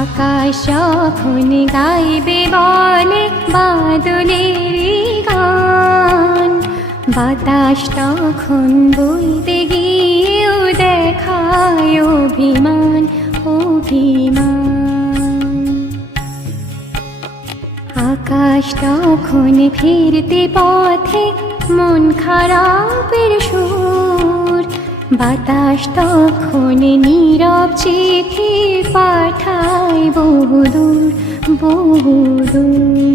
আকাশ যখন গাইবে বলে বাদলের গান, বাতাস তখন বইতে গিয়েও দেখায় অভিমান অভিমান। আকাশ তখন ফিরতে পথে মন খারাপের সুর, বাতাস তখন নীরব চিঠি পাঠায় বহুদূর বহুদূর।